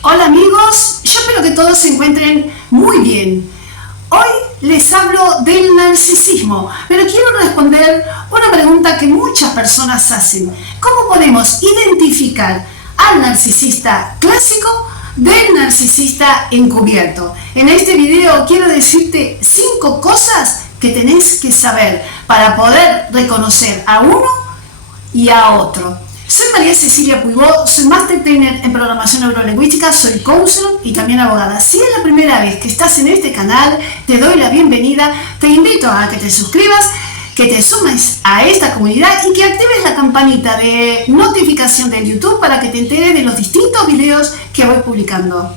Hola amigos, yo espero que todos se encuentren muy bien. Hoy les hablo del narcisismo, pero quiero responder una pregunta que muchas personas hacen. ¿Cómo podemos identificar al narcisista clásico del narcisista encubierto? En este video quiero decirte 5 cosas que tenés que saber para poder reconocer a uno y a otro. Soy María Cecilia Puibó, soy Master Trainer en Programación Neurolingüística, soy counselor y también abogada. Si es la primera vez que estás en este canal, te doy la bienvenida, te invito a que te suscribas, que te sumes a esta comunidad y que actives la campanita de notificación de YouTube para que te enteres de los distintos videos que voy publicando.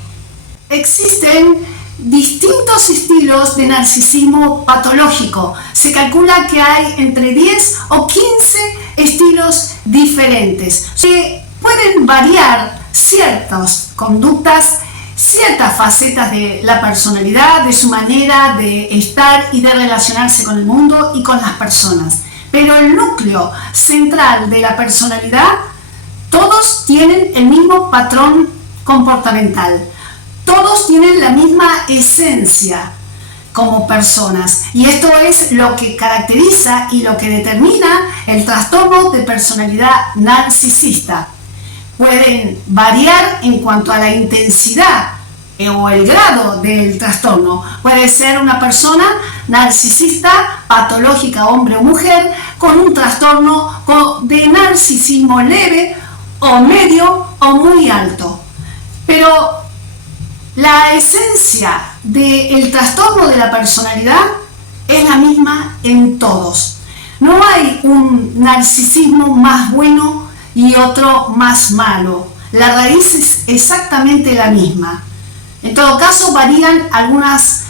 Existen distintos estilos de narcisismo patológico. Se calcula que hay entre 10 o 15 estilos diferentes que pueden variar ciertas conductas, ciertas facetas de la personalidad, de su manera de estar y de relacionarse con el mundo y con las personas. Pero el núcleo central de la personalidad, todos tienen el mismo patrón comportamental. Todos tienen la misma esencia como personas y esto es lo que caracteriza y lo que determina el trastorno de personalidad narcisista. Pueden variar en cuanto a la intensidad o el grado del trastorno. Puede ser una persona narcisista, patológica, hombre o mujer, con un trastorno de narcisismo leve o medio o muy alto. Pero la esencia del trastorno de la personalidad es la misma en todos. No hay un narcisismo más bueno y otro más malo. La raíz es exactamente la misma. En todo caso, varían algunas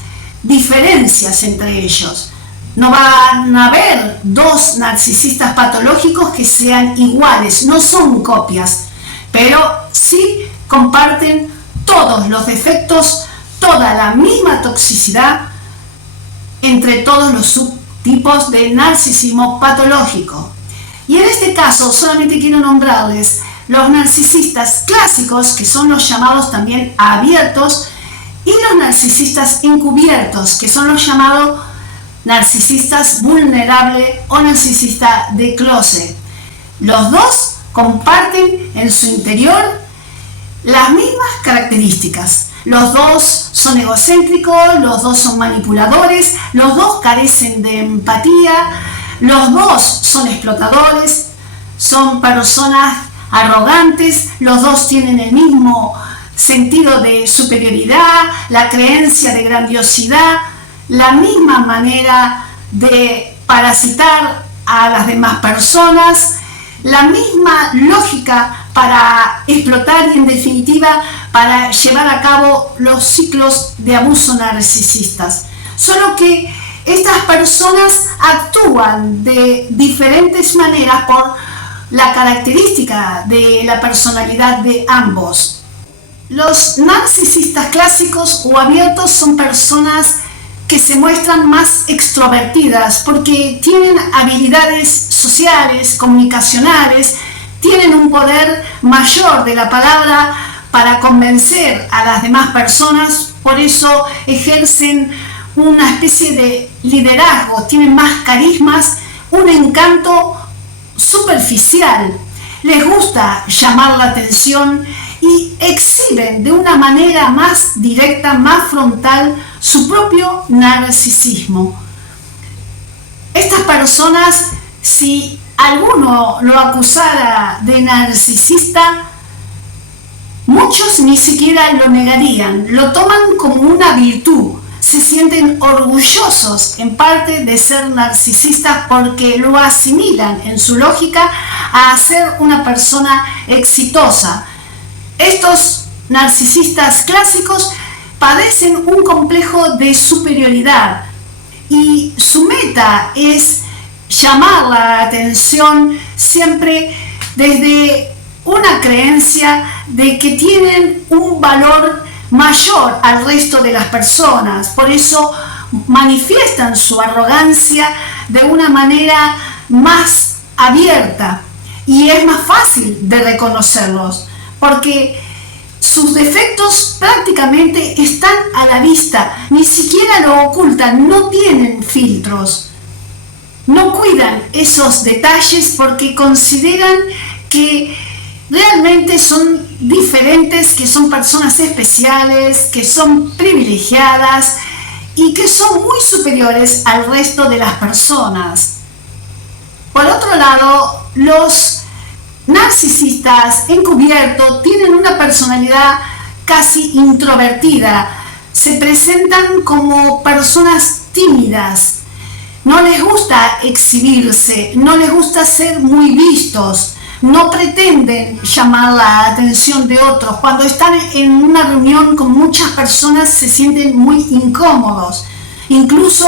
diferencias entre ellos. No van a haber 2 narcisistas patológicos que sean iguales, no son copias, pero sí comparten todos los defectos, toda la misma toxicidad entre todos los subtipos de narcisismo patológico. Y en este caso solamente quiero nombrarles los narcisistas clásicos, que son los llamados también abiertos, y los narcisistas encubiertos, que son los llamados narcisistas vulnerables o narcisista de closet. Los dos comparten en su interior las mismas características. Los dos son egocéntricos, los dos son manipuladores, los dos carecen de empatía, los dos son explotadores, son personas arrogantes, los dos tienen el mismo sentido de superioridad, la creencia de grandiosidad, la misma manera de parasitar a las demás personas, la misma lógica para explotar y en definitiva para llevar a cabo los ciclos de abuso narcisistas. Solo que estas personas actúan de diferentes maneras por la característica de la personalidad de ambos. Los narcisistas clásicos o abiertos son personas que se muestran más extrovertidas porque tienen habilidades sociales, comunicacionales, tienen un poder mayor de la palabra para convencer a las demás personas, por eso ejercen una especie de liderazgo, tienen más carismas, un encanto superficial, les gusta llamar la atención y exhiben de una manera más directa, más frontal, su propio narcisismo. Estas personas, si alguno lo acusara de narcisista, muchos ni siquiera lo negarían, lo toman como una virtud, se sienten orgullosos en parte de ser narcisistas porque lo asimilan en su lógica a ser una persona exitosa. Estos narcisistas clásicos padecen un complejo de superioridad y su meta es llamar la atención siempre desde una creencia de que tienen un valor mayor al resto de las personas. Por eso manifiestan su arrogancia de una manera más abierta y es más fácil de reconocerlos porque Sus defectos prácticamente están a la vista, ni siquiera lo ocultan, no tienen filtros. No cuidan esos detalles porque consideran que realmente son diferentes, que son personas especiales, que son privilegiadas y que son muy superiores al resto de las personas. Por otro lado, los narcisistas encubiertos tienen una personalidad casi introvertida. Se presentan como personas tímidas. No les gusta exhibirse, no les gusta ser muy vistos. No pretenden llamar la atención de otros. Cuando están en una reunión con muchas personas se sienten muy incómodos. Incluso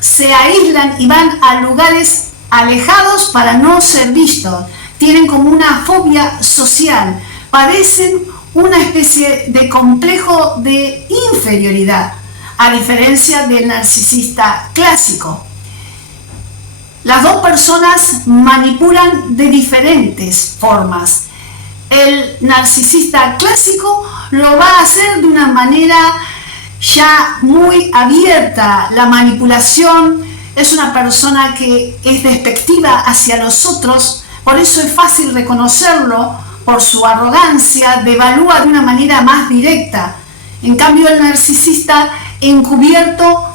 se aíslan y van a lugares alejados para no ser vistos. Tienen como una fobia social. Padecen una especie de complejo de inferioridad, a diferencia del narcisista clásico. Las dos personas manipulan de diferentes formas. El narcisista clásico lo va a hacer de una manera ya muy abierta. La manipulación es una persona que es despectiva hacia los otros, por eso es fácil reconocerlo por su arrogancia, devalúa de una manera más directa. En cambio, el narcisista encubierto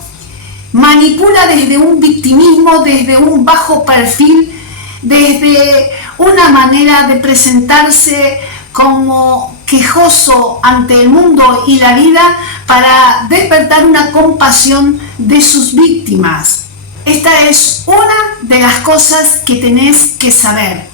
manipula desde un victimismo, desde un bajo perfil, desde una manera de presentarse como quejoso ante el mundo y la vida para despertar una compasión de sus víctimas. Esta es una de las cosas que tenés que saber.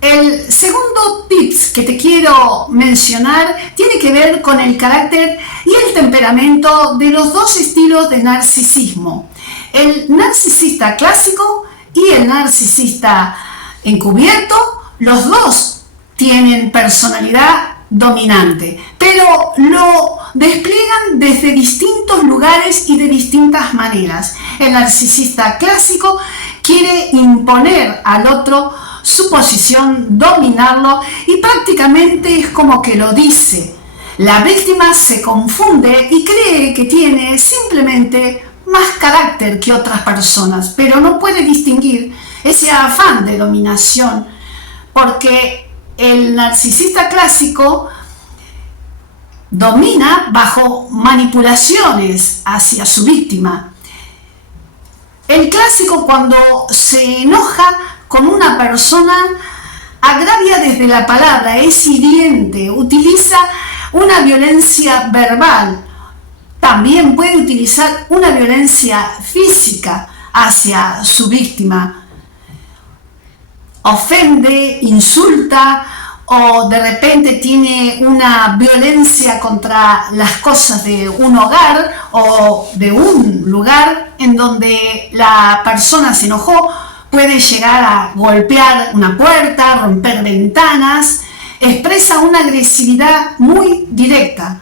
El segundo tips que te quiero mencionar tiene que ver con el carácter y el temperamento de los dos estilos de narcisismo. El narcisista clásico y el narcisista encubierto, los dos tienen personalidad dominante, pero lo despliegan desde distintos lugares y de distintas maneras. El narcisista clásico quiere imponer al otro su posición, dominarlo, y prácticamente es como que lo dice. La víctima se confunde y cree que tiene simplemente más carácter que otras personas, pero no puede distinguir ese afán de dominación, porque el narcisista clásico domina bajo manipulaciones hacia su víctima. El clásico, cuando se enoja con una persona, agravia desde la palabra, es hiriente, utiliza una violencia verbal, también puede utilizar una violencia física hacia su víctima. Ofende, insulta o de repente tiene una violencia contra las cosas de un hogar o de un lugar en donde la persona se enojó. Puede llegar a golpear una puerta, romper ventanas, expresa una agresividad muy directa.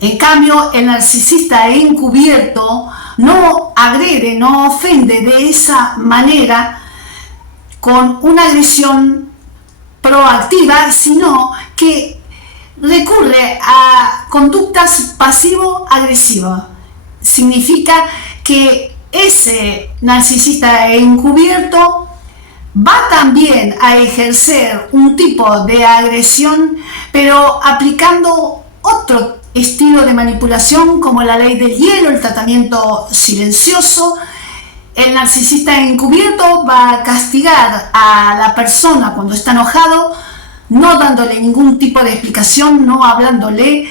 En cambio, el narcisista encubierto no agrede, no ofende de esa manera con una agresión proactiva, sino que recurre a conductas pasivo-agresivas. Significa que ese narcisista encubierto va también a ejercer un tipo de agresión, pero aplicando otro estilo de manipulación como la ley del hielo, el tratamiento silencioso. El narcisista encubierto va a castigar a la persona cuando está enojado, no dándole ningún tipo de explicación, no hablándole,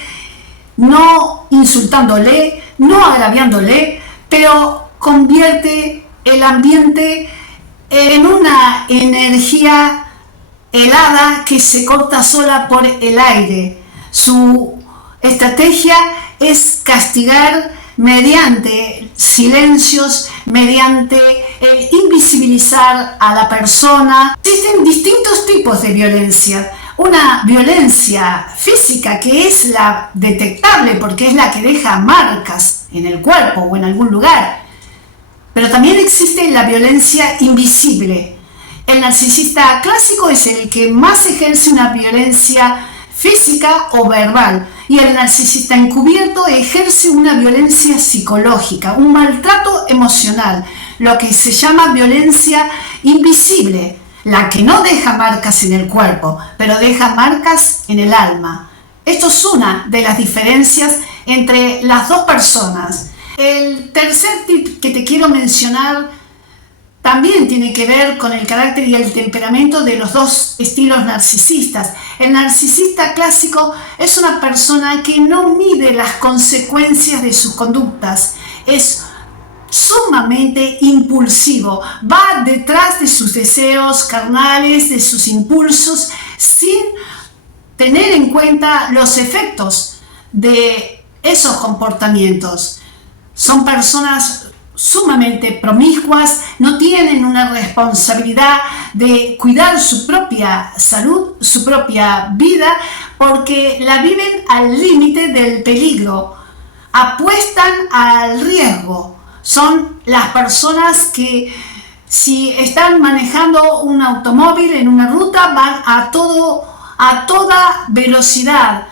no insultándole, no agraviándole, pero convierte el ambiente en una energía helada que se corta sola por el aire. Su estrategia es castigar mediante silencios, mediante el invisibilizar a la persona. Existen distintos tipos de violencia. Una violencia física, que es la detectable porque es la que deja marcas en el cuerpo o en algún lugar. Pero también existe la violencia invisible. El narcisista clásico es el que más ejerce una violencia física o verbal. Y el narcisista encubierto ejerce una violencia psicológica, un maltrato emocional, lo que se llama violencia invisible, la que no deja marcas en el cuerpo, pero deja marcas en el alma. Esto es una de las diferencias entre las dos personas. El tercer tip que te quiero mencionar también tiene que ver con el carácter y el temperamento de los dos estilos narcisistas. El narcisista clásico es una persona que no mide las consecuencias de sus conductas. Es sumamente impulsivo, va detrás de sus deseos carnales, de sus impulsos, sin tener en cuenta los efectos de esos comportamientos. Son personas sumamente promiscuas, no tienen una responsabilidad de cuidar su propia salud, su propia vida, porque la viven al límite del peligro, apuestan al riesgo. Son las personas que si están manejando un automóvil en una ruta van a toda velocidad,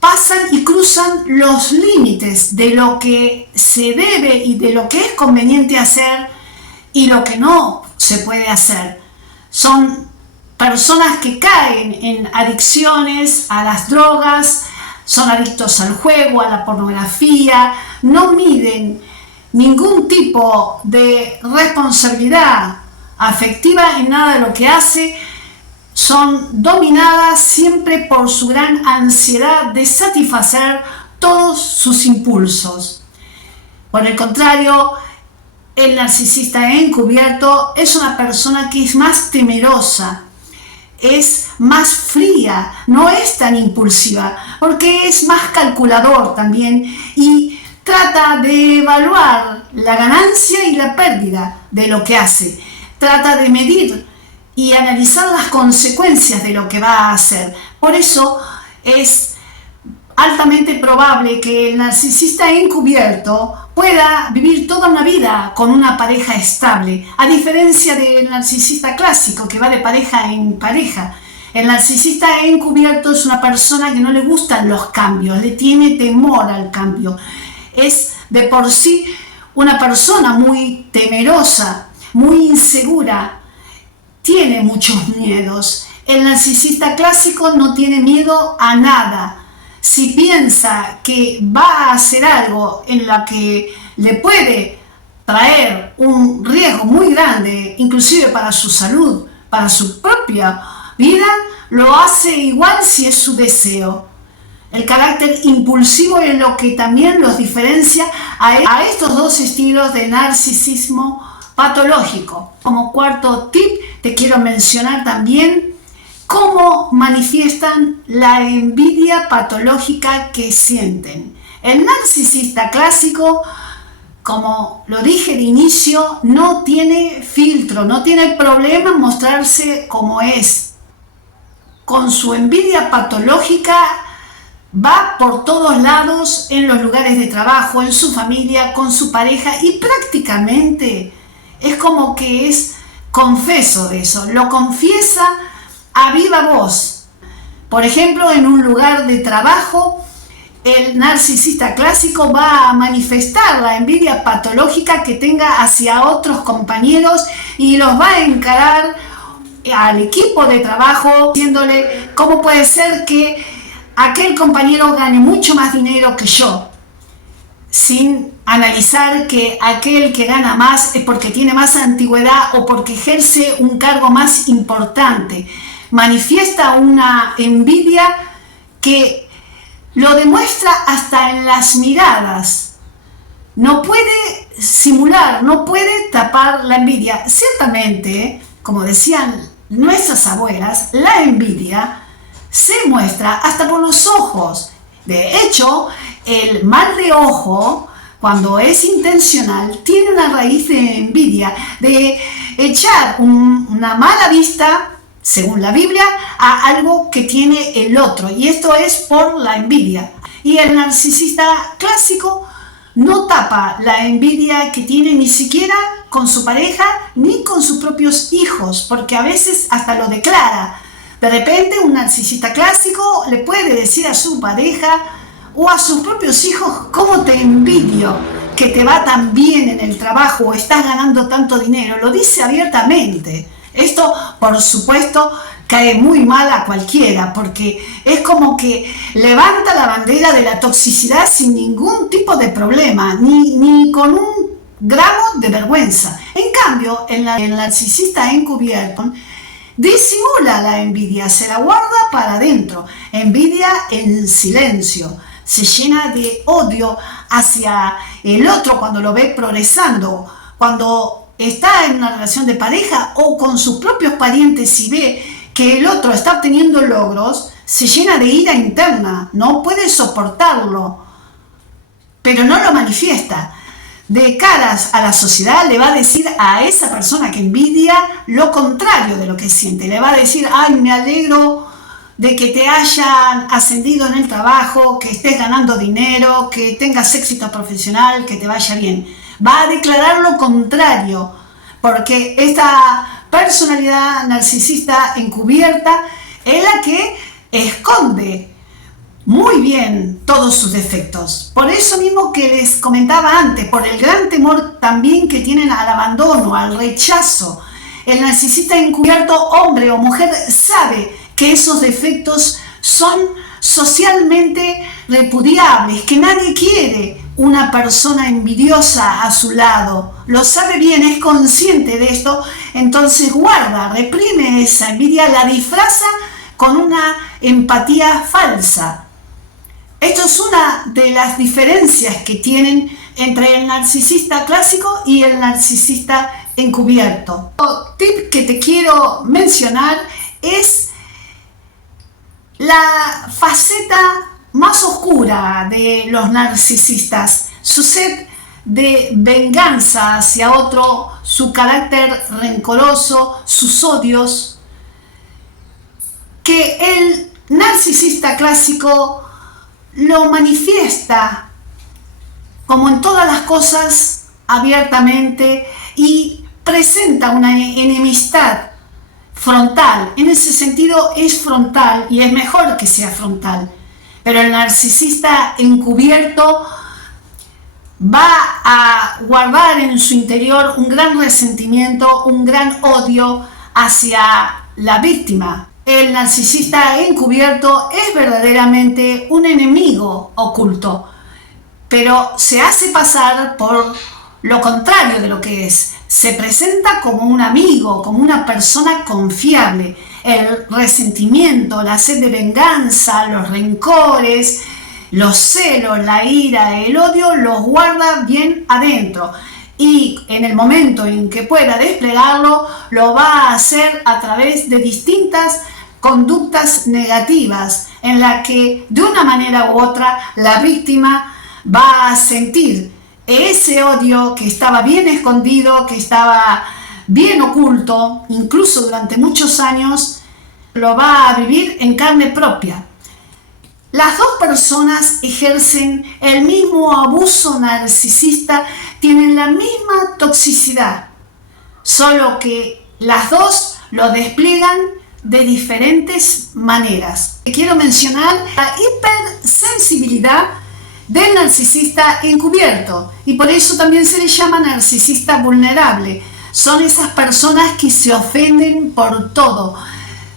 pasan y cruzan los límites de lo que se debe y de lo que es conveniente hacer y lo que no se puede hacer. Son personas que caen en adicciones a las drogas, son adictos al juego, a la pornografía, no miden ningún tipo de responsabilidad afectiva en nada de lo que hace. Son dominadas siempre por su gran ansiedad de satisfacer todos sus impulsos. Por el contrario, el narcisista encubierto es una persona que es más temerosa, es más fría, no es tan impulsiva, porque es más calculador también y trata de evaluar la ganancia y la pérdida de lo que hace. Trata de medir y analizar las consecuencias de lo que va a hacer. Por eso es altamente probable que el narcisista encubierto pueda vivir toda una vida con una pareja estable, a diferencia del narcisista clásico que va de pareja en pareja. El narcisista encubierto es una persona que no le gustan los cambios, le tiene temor al cambio. Es de por sí una persona muy temerosa, muy insegura, tiene muchos miedos. El narcisista clásico no tiene miedo a nada. Si piensa que va a hacer algo en lo que le puede traer un riesgo muy grande, inclusive para su salud, para su propia vida, lo hace igual si es su deseo. El carácter impulsivo es lo que también los diferencia a estos dos estilos de narcisismo patológico. Como cuarto tip, te quiero mencionar también cómo manifiestan la envidia patológica que sienten. El narcisista clásico, como lo dije de inicio, no tiene filtro, no tiene problema en mostrarse como es. Con su envidia patológica va por todos lados, en los lugares de trabajo, en su familia, con su pareja, y prácticamente es como que es confeso de eso, lo confiesa a viva voz. Por ejemplo, en un lugar de trabajo, el narcisista clásico va a manifestar la envidia patológica que tenga hacia otros compañeros y los va a encarar al equipo de trabajo diciéndole: ¿cómo puede ser que aquel compañero gane mucho más dinero que yo? Sin analizar que aquel que gana más es porque tiene más antigüedad o porque ejerce un cargo más importante. Manifiesta una envidia que lo demuestra hasta en las miradas. No puede simular, no puede tapar la envidia. Ciertamente, como decían nuestras abuelas, la envidia se muestra hasta por los ojos. De hecho, el mal de ojo, cuando es intencional, tiene una raíz de envidia, de echar una mala vista, según la Biblia, a algo que tiene el otro. Y esto es por la envidia. Y el narcisista clásico no tapa la envidia que tiene ni siquiera con su pareja ni con sus propios hijos, porque a veces hasta lo declara. De repente un narcisista clásico le puede decir a su pareja o a sus propios hijos: cómo te envidio que te va tan bien en el trabajo o estás ganando tanto dinero. Lo dice abiertamente. Esto, por supuesto, cae muy mal a cualquiera, porque es como que levanta la bandera de la toxicidad sin ningún tipo de problema, ni con un gramo de vergüenza. En cambio, el narcisista encubierto disimula la envidia, se la guarda para adentro, envidia en silencio, se llena de odio hacia el otro cuando lo ve progresando, cuando está en una relación de pareja o con sus propios parientes y ve que el otro está obteniendo logros, se llena de ira interna, no puede soportarlo, pero no lo manifiesta. De caras a la sociedad le va a decir a esa persona que envidia lo contrario de lo que siente. Le va a decir: ay, me alegro de que te hayan ascendido en el trabajo, que estés ganando dinero, que tengas éxito profesional, que te vaya bien. Va a declarar lo contrario, porque esta personalidad narcisista encubierta es la que esconde muy bien todos sus defectos. Por eso mismo que les comentaba antes, por el gran temor también que tienen al abandono, al rechazo, el narcisista encubierto, hombre o mujer, sabe que esos defectos son socialmente repudiables, que nadie quiere una persona envidiosa a su lado. Lo sabe bien, es consciente de esto, entonces guarda, reprime esa envidia, la disfraza con una empatía falsa. Esto es una de las diferencias que tienen entre el narcisista clásico y el narcisista encubierto. Otro tip que te quiero mencionar es la faceta más oscura de los narcisistas, su sed de venganza hacia otro, su carácter rencoroso, sus odios, que el narcisista clásico lo manifiesta, como en todas las cosas, abiertamente, y presenta una enemistad frontal. En ese sentido es frontal y es mejor que sea frontal. Pero el narcisista encubierto va a guardar en su interior un gran resentimiento, un gran odio hacia la víctima. El narcisista encubierto es verdaderamente un enemigo oculto, pero se hace pasar por lo contrario de lo que es. Se presenta como un amigo, como una persona confiable. El resentimiento, la sed de venganza, los rencores, los celos, la ira, el odio, los guarda bien adentro. Y en el momento en que pueda desplegarlo, lo va a hacer a través de distintas conductas negativas, en la que de una manera u otra la víctima va a sentir ese odio que estaba bien escondido, que estaba bien oculto, incluso durante muchos años, lo va a vivir en carne propia. Las dos personas ejercen el mismo abuso narcisista, tienen la misma toxicidad, solo que las dos lo despliegan de diferentes maneras. Quiero mencionar la hipersensibilidad del narcisista encubierto, y por eso también se le llama narcisista vulnerable. Son esas personas que se ofenden por todo,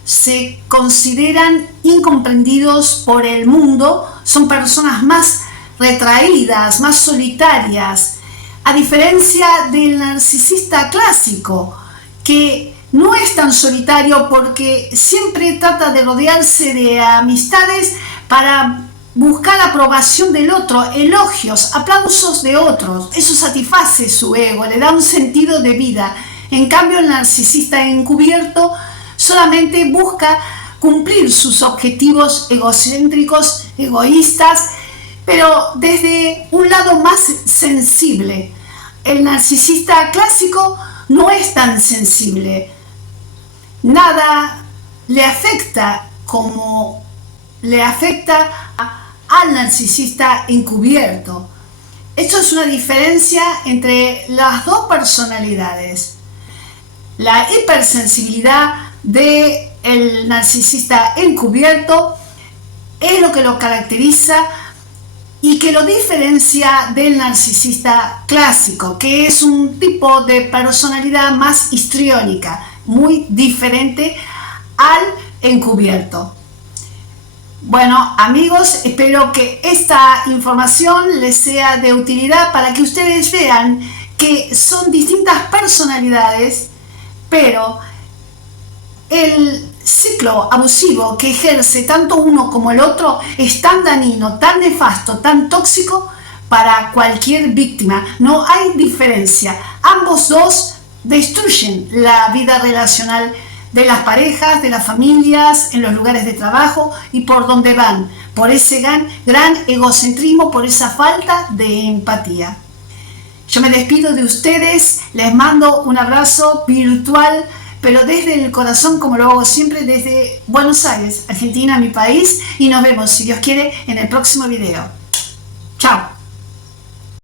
se consideran incomprendidos por el mundo, son personas más retraídas, más solitarias, a diferencia del narcisista clásico, que no es tan solitario porque siempre trata de rodearse de amistades para buscar aprobación del otro, elogios, aplausos de otros. Eso satisface su ego, le da un sentido de vida. En cambio, el narcisista encubierto solamente busca cumplir sus objetivos egocéntricos, egoístas, pero desde un lado más sensible. El narcisista clásico no es tan sensible. Nada le afecta como le afecta al narcisista encubierto. Esto es una diferencia entre las dos personalidades. La hipersensibilidad del el narcisista encubierto, es lo que lo caracteriza y que lo diferencia del narcisista clásico, que es un tipo de personalidad más histriónica, muy diferente al encubierto. Bueno, amigos, espero que esta información les sea de utilidad para que ustedes vean que son distintas personalidades, pero el ciclo abusivo que ejerce tanto uno como el otro es tan dañino, tan nefasto, tan tóxico para cualquier víctima. No hay diferencia. Ambos dos destruyen la vida relacional de las parejas, de las familias, en los lugares de trabajo y por donde van, por ese gran egocentrismo, por esa falta de empatía. Yo me despido de ustedes, les mando un abrazo virtual, pero desde el corazón, como lo hago siempre, desde Buenos Aires, Argentina, mi país, y nos vemos, si Dios quiere, en el próximo video.